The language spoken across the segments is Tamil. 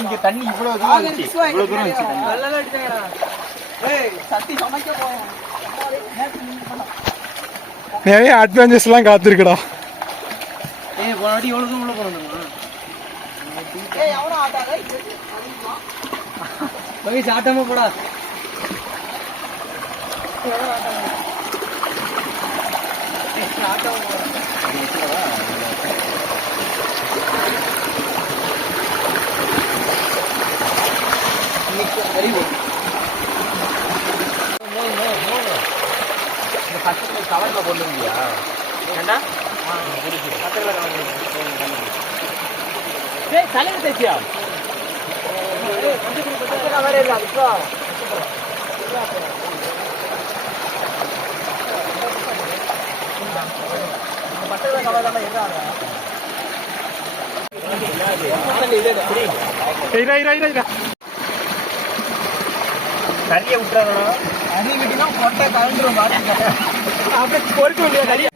இங்க தண்ணி இவ்வளவு தூரம் நிறைய அட்வான்டேஜ் எல்லாம் காத்திருக்கடா. ஆட்டமா போடா. கவர்ல போடுறியா? ஏண்டா தலைவர் தேச்சியா கறியை விட்டுறாங்க. அடி விட்டினா கொட்டை கலந்துரும். அப்படியே பொறுக்க முடியாது. கறியை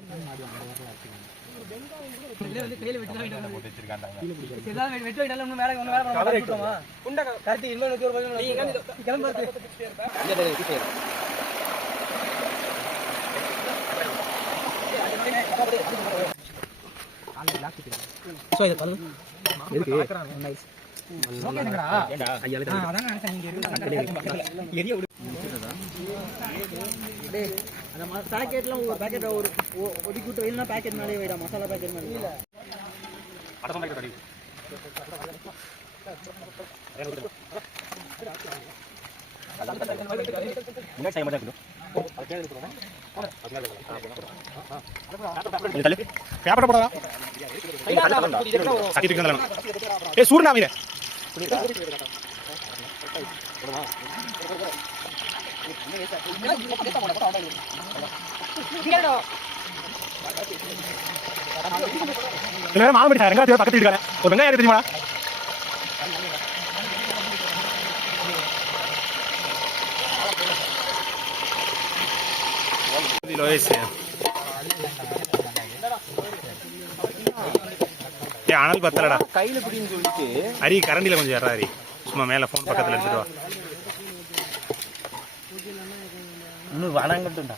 பேக்கெட்லாம் ஒரு பேக்கெட் ஒரு ஒதுக்கி விட்டு இல்லைன்னா பேக்கெட் மேலே வைடா. மசாலா பேக்கெட் மேலே சூர்ணாவில மாமடி சார் வெங்காயத்தை பக்கத்து வீட்டுக்கார ஒரு வெங்காயம் தெரியுமா? அனல் பத்தலடா கையில பிடின்னு சொல்லிட்டு அரி கரண்டில கொஞ்சம் ஏறா அரி சும்மா மேல போன் பக்கத்துல எடுத்துட்டு வா. இன்னும் வளங்கட்டும்டா.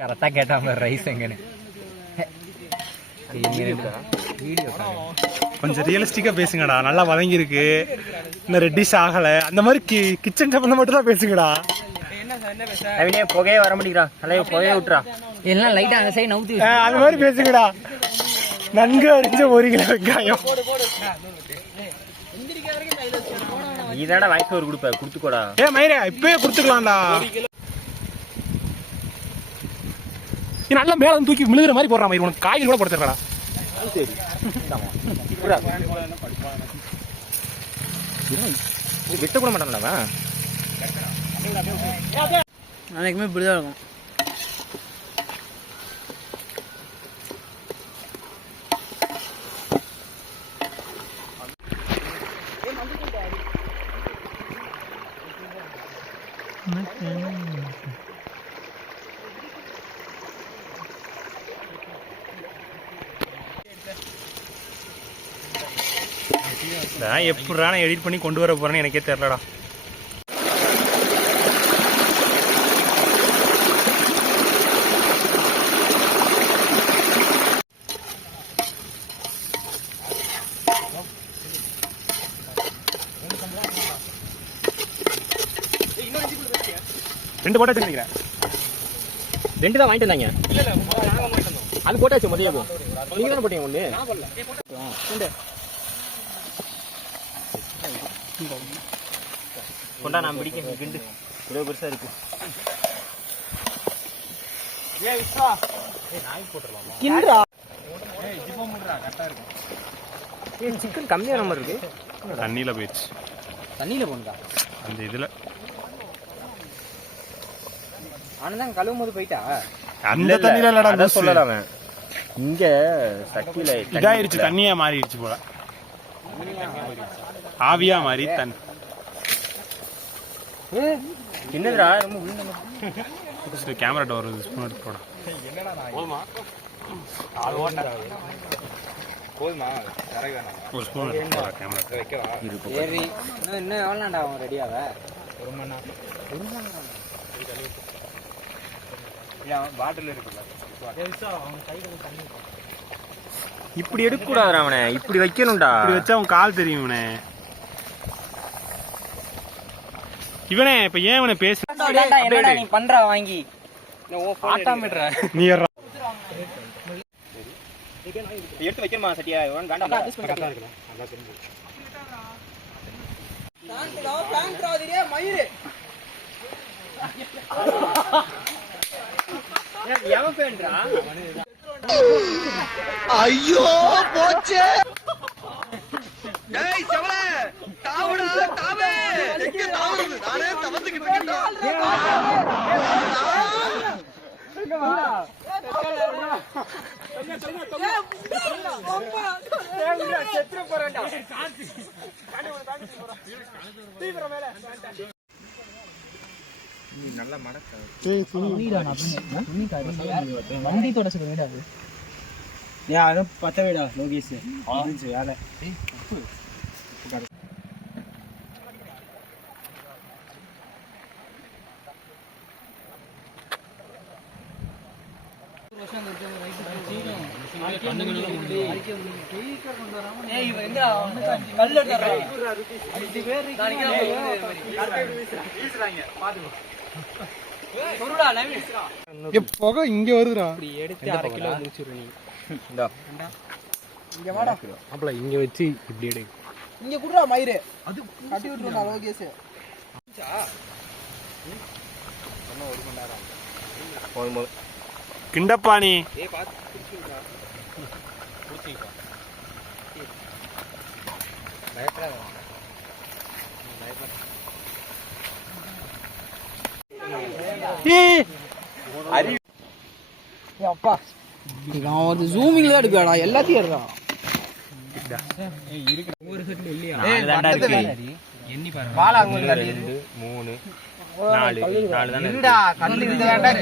கரெக்டா கேட்டாங்க ரைஸ் எங்கன்னு. கொஞ்சம் ரியலிஸ்டிக்கா பேசுங்கடா. நல்லா வதங்கி இருக்கு, இன்னும் ரெட்டிஷ் ஆகல. அந்த மாதிரி கிச்சன் சம்பந்தம் மட்டும் தான் பேசுங்கடா. புகையே வர மாட்டேங்கிறான். நல்லா புகையை விட்டுறா. எல்லாம் லைட்டா அந்த சைடு நவுத்தி அந்த மாதிரி பேசுங்கடா. நன்கு அரிஞ்ச 1 கிலோ வெங்காயம். நீதாடா வாய்ஸ் ஒரு கொடுப்ப கொடுத்துக்கோடா. மயிரே இப்பயே கொடுத்துக்கலாம்டா. நல்லா மேல தூக்கி விழுகிற மாதிரி போடுற மாதிரி உனக்கு காயில் கூட போடுறா. விட்ட கூட மாட்டான்டா. நாளைக்குமே இப்படிதான் இருக்கும். நான் எப்படா நான் எடிட் பண்ணி கொண்டு வர போறேன்னு எனக்கே தெரியலடா. ரெண்டு போட்டா வச்சுக்கிறேன். 2 தான் வாங்கிட்டு வந்தாங்க. அது போட்டாச்சு மதியம். நீங்க தானே போட்டீங்க ஒண்ணு. கொண்டா நான் பிடிக்க கிண்டு இவ்வளவு பெருசா இருக்கு. சிக்கன் கம்மியா நம்பர் இருக்கு. தண்ணியில போயிடுச்சு. தண்ணியில போனதா அந்த இதுல ஆனந்தான் கழுவும் போது போயிட்டா. அந்த தண்ணியில இல்லடா சொல்லலாமே. இங்க சட்டியில இதாயிருச்சு, தண்ணியா மாறிடுச்சு போல. ஆவியா மாதிரி தன் என்னதுடா ரொம்ப கேமரா வருது ஸ்பூன் எடுத்து போட ஒரு ஸ்பூன் எடுத்து போட கேமரா இன்னும் எவ்வளோண்டா அவன் ரெடியாவ ஒரு மணி நேரம் பாட்டில் இருக்குல்ல இப்படி எடுக்க கூடாது அவனை இப்படி வைக்கணும்டா இப்படி வச்சா அவன் கால் தெரியும் இவனே இவனே இப்ப ஏன் இவனை பேச நீ பண்றா வாங்கி நீ எடுத்து வைக்கணுமா சட்டியா ஐயோ போச்சே நானே தவத்துக்கிட்டு நல்ல மடக்க வண்டி தொடச்சு வீடாது யாரும் பத்த வீடா லோகேஷ் வேலை புகை இங்க வருதுடா எடுத்து 1/2 கிலோ முடிச்சிரு நீ இங்க வாடா அப்பல இங்க வச்சு இப்படி எடு இங்க குடுறா மயிரே அது கட்டி விட்டுறா லோகேஷ் கிண்டப்பாணி அப்பா நான் ஒரு ஜூமிங்ல தான் எடுக்கடா எல்லாத்தையும் எடுறா எண்ணி பாருங்க பாலாங்க 2 3 4 தானே கல்லு இந்த வேண்டாம்